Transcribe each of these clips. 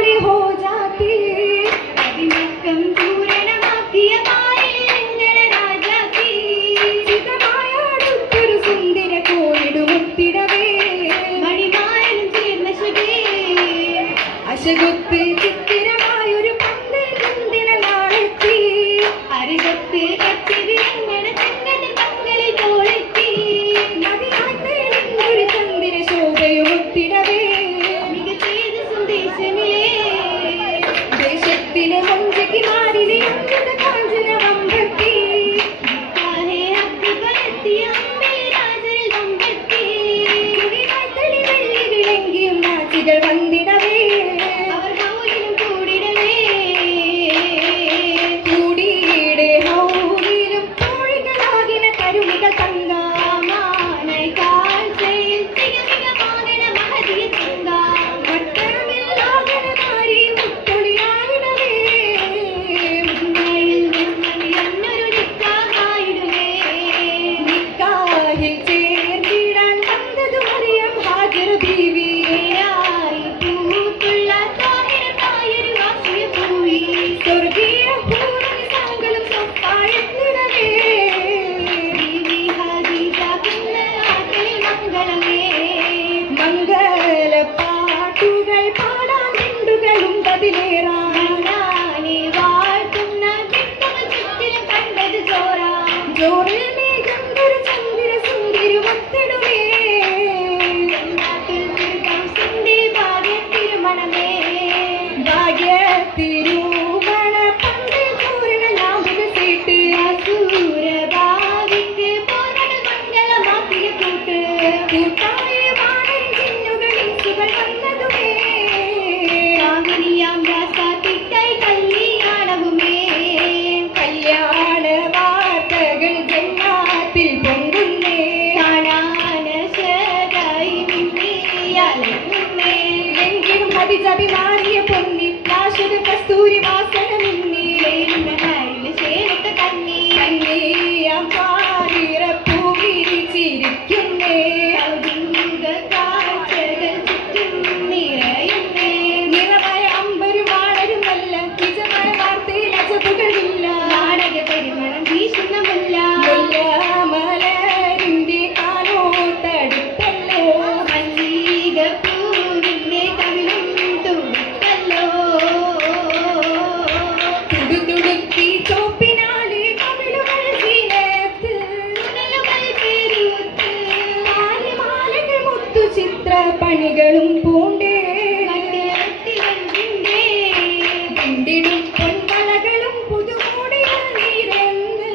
बड़ी हो जाती അതിമക്കം പൂരണമാക്കിയ രാജാ ചിതമായാടുത്തൊരു സുന്ദര കോഴിടുമുത്തിടവേ മണിമാരൻ ചേർന്ന ശകേ അശകൊത്ത് ചിത്തിരമായൊരു പന്തൽ കുന്തിന നാളെത്തി അരകത്ത് കത്തിവിളങ്ങണ തങ്കതി പങ്കലിൽ പോളെത്തി നദിനാട്ടൊരു ചന്ദ്ര ശോഭയുമുത്തിടവേ മികച്ചേത് സന്ദേശമില്ലേ ദേശത്തിലെ മഞ്ചയ്ക്ക് മാറിലെ അമൃത കാഞ്ചന വമ്പത്തി അഗ്നിപരത്തിയ അമ്പലി രാജനിൽ വമ്പത്തി കുടിനാട്ടലി വെള്ളി വിളങ്ങിയും നാട്ടികൾ വന്നിടവേ അവർ ഹൗലിലും കൂടിടവേ കൂടിയിടെ ഹൗലിലും കോഴികളാകിന കരുമികൾ തങ്കാമാനായി കാഴ്ചയിൽ തികമികമാകണ മഹതിയ തങ്ക മട്ടമില്ലാകണ നാരി മുത്തൊളിയായിടവേ മുന്നയിൽ എന്നൊരു നിക്കാഹായിടുവേ നിക്കാഹിൽ ചേർത്തിടാൻ വന്നതു മറിയം ഹാജർ ബീവി പൂത്തുള്ള താഹിരത്തായൊരു വാസിയ പൂവി സ്വർഗീയ പൂർണിസാങ്കളും സൊപ്പായെത്തിടവേ ബീവി ഹാദിജ കുന്നലാട്ടിൽ മംഗളമേ മംഗള പാട്ടുകൾ പാടാൻ ചെണ്ടുകളും പതിലേറാനെ വാഴ്ത്തുന്ന ചെണ്ടുകൾ ചുറ്റിലും കണ്ടത് ചോറാ ജോറിൽ മേഘം ഒരു ചന്ദ്ര സുന്ദരി ഒത്തിടുവേ നാട്ടിൽ ദുർഗം സിന്ധി ഭാഗ്യ തിരുമണമേ ഭാഗ്യ തിരുമണ പന്തൽ പൂരണ ലാഭക സീട്ട് അസൂരഭാവിക്ക് പോരണ മംഗളമാക്കിയ കൂട്ട് കൂട്ടായ വാണൻ ചിന്നുകളിൽ സുകൾ വന്നതുമേ കാമിനിയാം രാസാത്തിക്കായി കല്യാണവുമേ കല്യാണ വാർത്തകൾ ജന്നാത്തിൽ പൊങ്ങുന്നേ കാണാനശകായി മിന്നിയാലുന്നേ എങ്കിലും അതിജഭിമാനിയ പൊന്നി ശാശ്വത കസ്തൂരി വാസന മിന്നി ചേർത്ത കണ്ണി കണ്ണിയാം പാലിറ പൂവിരിച്ചിരിക്കുന്നേ കാഴ്ചകൾ ചുറ്റും നിറയുന്നേ നിറമായ അമ്പരും വാളരുമല്ല നിജമായ വാർത്തയിൽ അജബുകളില്ല നാടക പരിമളം വീശുന്നമല്ല മലരിന്റെ കാലോട്ടടുത്തല്ലോ മല്ലിക പൂവിന്റെ കവിളും തുടുത്തല്ലോ തുടുതുടുത്തി ചോപ്പിനാലെ കവിളുകൾ ചീനത്ത് തുണലുകൾ പെരുത്ത് മാലകൾ മുത്തു ചിത്ര പണികളും പൂണ്ടേ കണ്ടിടും പൊൻവളകളും പുതുമോടിയിൽ നീരന്ന്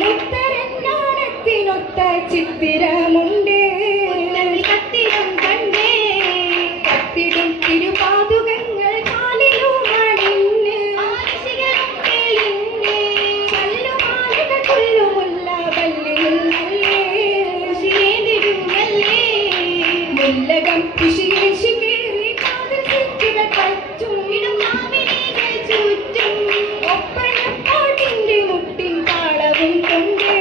മുത്തരഞ്ഞാണത്തിനൊത്ത ചിത്തിരമുണ്ടേ കത്തിരം കണ്ടേ കത്തിടും തിരുപാതുകങ്ങൾ കാലിലും അണിഞ്ഞ് ചല്ലുമാലകൾ കൊല്ലുമുല്ല വല്ലിയിൽ നല്ലേ മുല്ലകം കൃഷി കേറി കാതിൽ ചുറ്റുകൾ പറ്റും ചുറ്റും ഒപ്പനപ്പാട്ടിന്റെ മുട്ടിൻ താളവും കൊണ്ടേ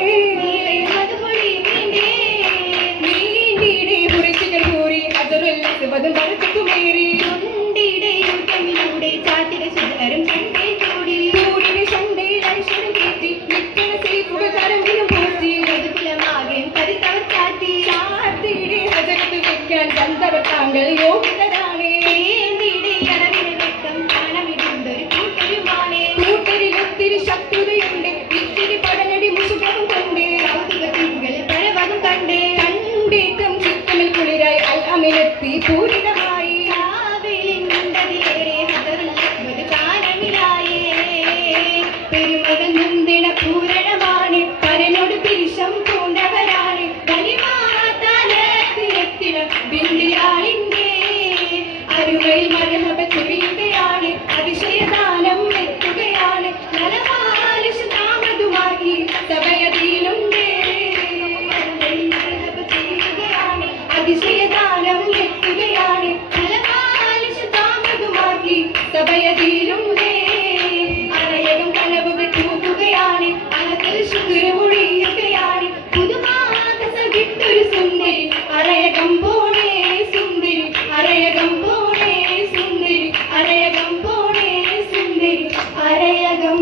നീണ്ടിടെ കുറിച്ചുകൾ കൂറി അതൊരുല്ലസുപതും പറത്തുമേറി ചാത്തിര ശുദ്ധരും ചണ്ടേ ചൂടി ചൂടിന് ചണ്ടയിൽ ഐശ്വര്യം കയറ്റി നിൽക്കുന്ന സീക്കുകൾ കരമ്പിലും പൂർത്തി കുലമാകെ പരിത്തവർ ചാത്തി ചാത്തിയുടെ ഹജരത്ത് വെക്കാൻ ബന്ധവർ താങ്കൾ യോഗ്യതരാണേ കൂട്ടരിലൊത്തിരി ശത്രുതയുണ്ട് ഇത്തിരി പടനടി മുസുകളും കൊണ്ടേ പഴവകം കണ്ടേ കണ്ടേറ്റം ചിത്തമിൽ കുളിരായി അൽ അമിലെത്തി പൂരിതമായി പെരുമകൻ മുന്തിട പൂരണമാണ് പരനോട് പിരിശം പൂണ്ടവരാണ് ബിന്ദിയാളിന്റെ അരുവയിൽ മഴമപ ചൊരിയുകയാണ് അതിശയദാനം എത്തുകയാണ് നലപാലിശ താമതുമാക്കി സഭയതിയിലുണ്ടേ അതിശയദാനം എത്തുകയാണ് നലപാലിശ താമതുമാക്കി സഭയതിയിലുണ്ടേ അറയകം കനവുകൾ തൂക്കുകയാണ് അകത്തിൽ ശുക്രമൊഴിയുകയാണ് പുതുമാകസ വിട്ടൊരു സുന്ദരി അറയകം പോണേ സുന്ദരി അറയകം പോ മരയകം